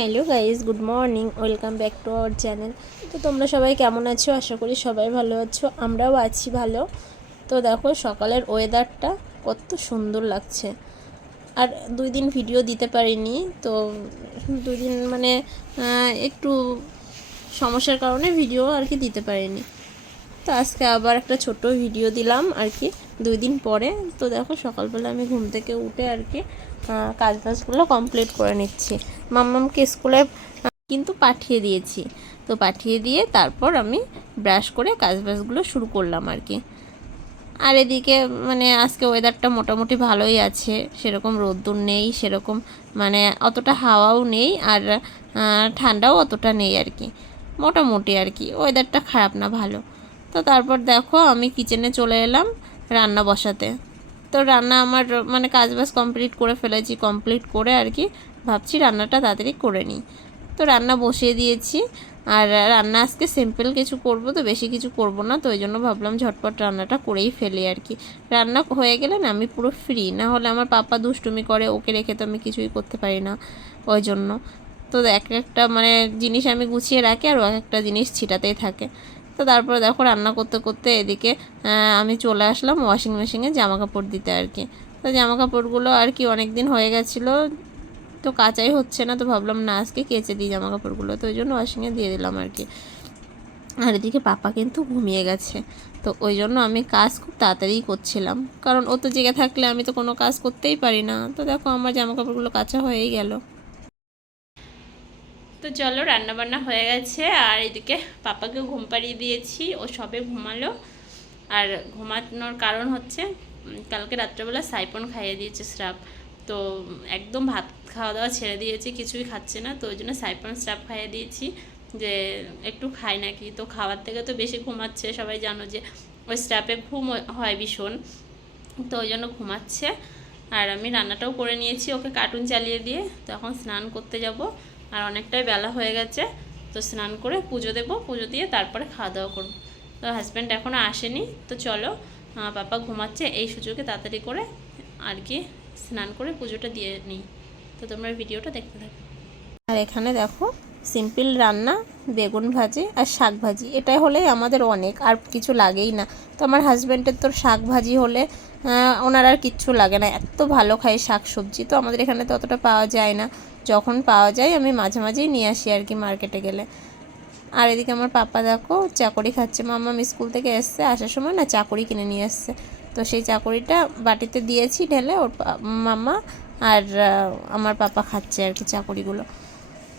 Hello guys, good morning, welcome back to our channel. তো তোমরা সবাই কেমন আছো? আশা করি সবাই ভালো আছো, আমরাও আছি ভালো। তো দেখো সকালের ওয়েদারটা কত সুন্দর লাগছে। আর 2 দিন ভিডিও দিতে পারিনি, তো 2 দিন মানে একটু সমস্যার কারণে ভিডিও আর কি দিতে পারিনি। তো আজকে আবার একটা ছোট ভিডিও দিলাম আর কি 2 দিন পরে। তো দেখো সকালবেলা আমি ঘুম থেকে উঠে আর কি কাজ বাজগুলো কমপ্লিট করে নিচ্ছি। মাম্মামকে স্কুলে কিন্তু পাঠিয়ে দিয়েছি। তো পাঠিয়ে দিয়ে তারপর আমি ব্রাশ করে কাজ বাজগুলো শুরু করলাম আর কি। আর এদিকে মানে আজকে ওয়েদারটা মোটামুটি ভালোই আছে, সেরকম রোদ্দুর নেই, সেরকম মানে অতটা হাওয়াও নেই, আর ঠান্ডাও অতটা নেই আর কি, মোটামুটি আর কি ওয়েদারটা খারাপ না, ভালো। তো তারপর দেখো আমি কিচেনে চলে এলাম রান্না বসাতে। তো রান্না আমার মানে কাজবাজ কমপ্লিট করে ফেলেছি, কমপ্লিট করে আর কি ভাবছি রান্নাটা তাড়াতাড়ি করে নিই। তো রান্না বসিয়ে দিয়েছি। আর রান্না আজকে সিম্পল কিছু করব, তো বেশি কিছু করব না, তো ওই জন্য ভাবলাম ঝটপট রান্নাটা করেই ফেলি আর কি। রান্না হয়ে গেলে না আমি পুরো ফ্রি, না হলে আমার পাপা দুষ্টুমি করে, ওকে রেখে তো আমি কিছুই করতে পারি না, ওই জন্য। তো এক একটা মানে জিনিস আমি গুছিয়ে রাখি আর এক একটা জিনিস ছিটাতেই থাকে। তো তারপরে দেখো রান্না করতে করতে এদিকে আমি চলে আসলাম ওয়াশিং মেশিনে জামা কাপড় দিতে আর কি। তো জামা কাপড়গুলো আর কি অনেক দিন হয়ে গেছিলো, তো কাচাই হচ্ছে না, তো ভাবলাম না আজকে কেচে দিই জামা কাপড়গুলো, তো ওই জন্য ওয়াশিংয়ে দিয়ে দিলাম আর কি। আর এদিকে পাপা কিন্তু ঘুমিয়ে গেছে, তো ওই জন্য আমি কাজ খুব তাড়াতাড়ি করছিলাম, কারণ ও তো জেগে থাকলে আমি তো কোনো কাজ করতেই পারি না। তো দেখো আমার জামা কাপড়গুলো কাচা হয়েই গেল। তো চলো রান্নাবান্না হয়ে গেছে, আর এদিকে পাপাকেও ঘুম পাড়িয়ে দিয়েছি, ও সবে ঘুমালো। আর ঘুমানোর কারণ হচ্ছে কালকে রাত্রেবেলা সাইপন খাইয়ে দিয়েছে স্রাব, তো একদম ভাত খাওয়া দাওয়া ছেড়ে দিয়েছি, কিছুই খাচ্ছে না, তো ওই জন্য সাইপন স্রাব খাইয়ে দিয়েছি যে একটু খায় নাকি। তো খাওয়ার থেকে তো বেশি ঘুমাচ্ছে, সবাই জানো যে ওই স্রাপে ঘুম হয় ভীষণ, তো ওই জন্য ঘুমাচ্ছে। আর আমি রান্নাটাও করে নিয়েছি ওকে কার্টুন চালিয়ে দিয়ে। তো এখন স্নান করতে যাব, আর অনেকটাই বেলা হয়ে গেছে, তো স্নান করে পুজো দেবো, পুজো দিয়ে তারপরে খাওয়া দাওয়া করবো। তো হাজব্যান্ড এখনও আসেনি, তো চলো পাপা ঘুমাচ্ছে এই সুযোগে তাড়াতাড়ি করে আর কি স্নান করে পুজোটা দিয়ে নিই। তো তোমরা ভিডিওটা দেখতে থাকো। আর এখানে দেখো সিম্পল রান্না, বেগুন ভাজি আর শাক ভাজি, এটাই হলেই আমাদের অনেক, আর কিছু লাগেই না। তো আমার হাজব্যান্ডের তো শাক ভাজি হলে ওনার আর কিচ্ছু লাগে না, এত ভালো খায় শাক সবজি। তো আমাদের এখানে তো অতটা পাওয়া যায় না, যখন পাওয়া যায় আমি মাঝে মাঝেই নিয়ে আসি আর কি মার্কেটে গেলে। আর এদিকে আমার পাপা দেখো চাকরি খাচ্ছে, মাম্মা স্কুল থেকে এসছে, আসার সময় না চাকরি কিনে নিয়ে এসছে, তো সেই চাকরিটা বাটিতে দিয়েছি ঢেলে, ওর মাম্মা আর আমার পাপা খাচ্ছে আর কি চাকরিগুলো।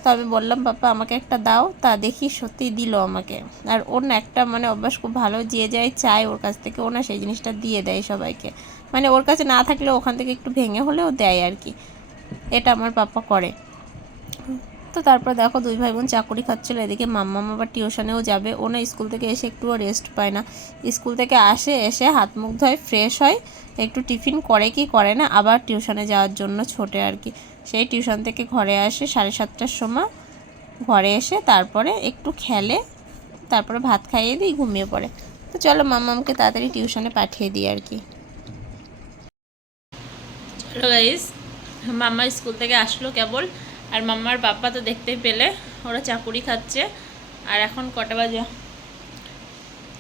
তো আমি বললাম পাপা আমাকে একটা দাও, তা দেখি সত্যিই দিল আমাকে। আর ওর না একটা মানে অভ্যাস খুব ভালো, যে যায় চায় ওর কাছ থেকে, ও না সেই জিনিসটা দিয়ে দেয় সবাইকে, মানে ওর কাছে না থাকলে ওখান থেকে একটু ভেঙে হলেও দেয় আর কি, এটা আমার পাপা করে। তো তারপর দেখো দুই ভাই বোন চাকরি খাচ্ছিলো, এদিকে মাম্মা আবার টিউশনেও যাবে, ও না স্কুল থেকে এসে একটুও রেস্ট পায় না। স্কুল থেকে এসে হাত মুখ ধোয়, ফ্রেশ হয়, একটু টিফিন করে কি করে না, আবার টিউশনে যাওয়ার জন্য ছোটে আর কি। সেই টিউশন থেকে ঘরে আসে 7:30টার সময়, ঘরে এসে তারপরে একটু খেলে, তারপরে ভাত খাইয়ে দিই, ঘুমিয়ে পড়ে। তো চলো মাম্মামকে তাড়াতাড়ি টিউশনে পাঠিয়ে দিই আর কি। চলো গাইস, মাম্মা স্কুল থেকে আসলো কেবল, আর মাম্মার বাপ্পা তো দেখতেই পেলে, ওরা চাকুরি খাচ্ছে। আর এখন কটা বাজে,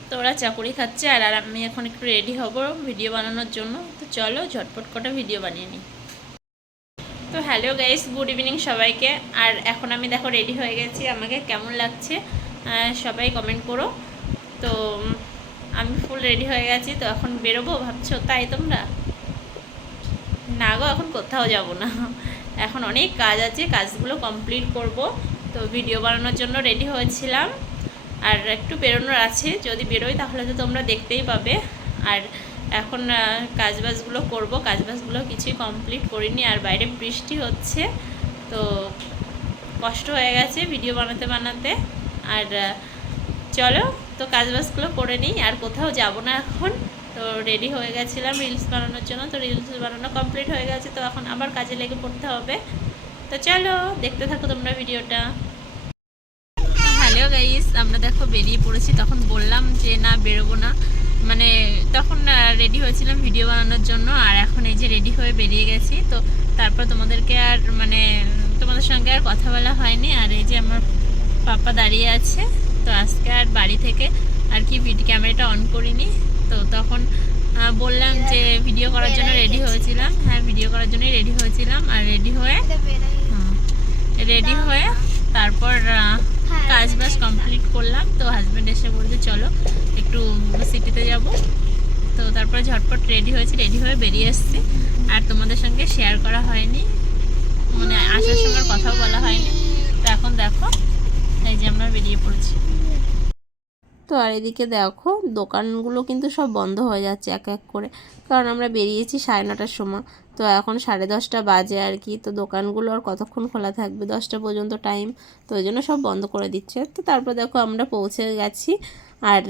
তো ওরা চাকুরি খাচ্ছে, আর আমি এখন একটু রেডি হব ভিডিও বানানোর জন্য। তো চলো ঝটপট কটা ভিডিও বানিয়ে নিই। তো হ্যালো গাইস, গুড ইভিনিং সবাইকে। আর এখন আমি দেখো রেডি হয়ে গেছি, আমাকে কেমন লাগছে সবাই কমেন্ট করো। তো আমি ফুল রেডি হয়ে গেছি, তো এখন বেরোবো ভাবছো তাই তোমরা? না গো, এখন কোথাও যাব না, এখন অনেক কাজ আছে, কাজগুলো কমপ্লিট করব। তো ভিডিও বানানোর জন্য রেডি হয়েছিলাম, আর একটু বেরোনোর আছে, যদি বেরোই তাহলে তো তোমরা দেখতেই পাবে। আর এখন কাজবাজগুলো করব, কাজবাজগুলো কিছুই কমপ্লিট করিনি, আর বাইরে বৃষ্টি হচ্ছে, তো কষ্ট হয়ে গেছে ভিডিও বানাতে বানাতে। আর চলো তো কাজবাজগুলো করে নিই, আর কোথাও যাব না এখন। তো রেডি হয়ে গেছিলাম রিলস বানানোর জন্য, তো রিলস বানানো কমপ্লিট হয়ে গেছে, তো এখন আবার কাজে লেগে পড়তে হবে। তো চলো দেখতে থাকো তোমরা ভিডিওটা। হ্যালো গাইস, আমরা দেখো বেরিয়ে পড়েছি, তখন বললাম যে না বেরোবো না, মানে তখন রেডি হয়েছিলাম ভিডিও বানানোর জন্য, আর এখন এই যে রেডি হয়ে বেরিয়ে গেছি। তো তারপর তোমাদেরকে আর মানে তোমাদের সঙ্গে আর কথা বলা হয়নি। আর এই যে আমার পাপা দাঁড়িয়ে আছে। তো আজকে আর বাড়ি থেকে আর কি ভিডিও ক্যামেরাটা অন করিনি। তো তখন বললাম যে ভিডিও করার জন্য রেডি হয়েছিলাম। হ্যাঁ, ভিডিও করার জন্যই রেডি হয়েছিলাম। আর রেডি হয়ে তারপর কাজ বাজ কমপ্লিট করলাম। তো হাজব্যান্ড এসে বলছে চলো একটু সিটিতে যাব। তো তারপরে ঝটপট রেডি হয়েছি, রেডি হয়ে বেরিয়ে এসেছি। আর তোমাদের সঙ্গে শেয়ার করা হয়নি, মানে আসার সময় কথাও বলা হয়নি। তো এখন দেখো এই যে আমরা বেরিয়ে পড়েছি। তো আর এদিকে দেখো দোকানগুলো কিন্তু সব বন্ধ হয়ে যাচ্ছে এক এক করে, কারণ আমরা বেরিয়েছি 9:30টার সময়। তো এখন 10:30 বাজে আর কি। তো দোকানগুলো আর কতক্ষণ খোলা থাকবে, 10টা পর্যন্ত টাইম। তো ওই জন্য সব বন্ধ করে দিচ্ছে। তো তারপর দেখো আমরা পৌঁছে গেছি। আর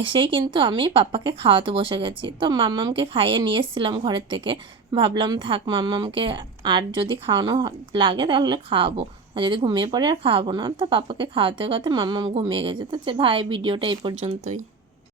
এসেই কিন্তু আমি পাপাকে খাওয়াতে বসে গেছি। তো মাম্মামকে খাইয়ে নিয়ে এসেছিলাম ঘরের থেকে, ভাবলাম থাক মাম্মামকে, আর যদি খাওয়ানো লাগে তাহলে খাওয়াবো, আর যদি ঘুমিয়ে পড়ে আর খাওয়াবো না। তো পাপাকে খাওয়াতে খাওয়াতে মাম্মাম ঘুমিয়ে গেছে। তো ভাই ভিডিওটা এই পর্যন্তই।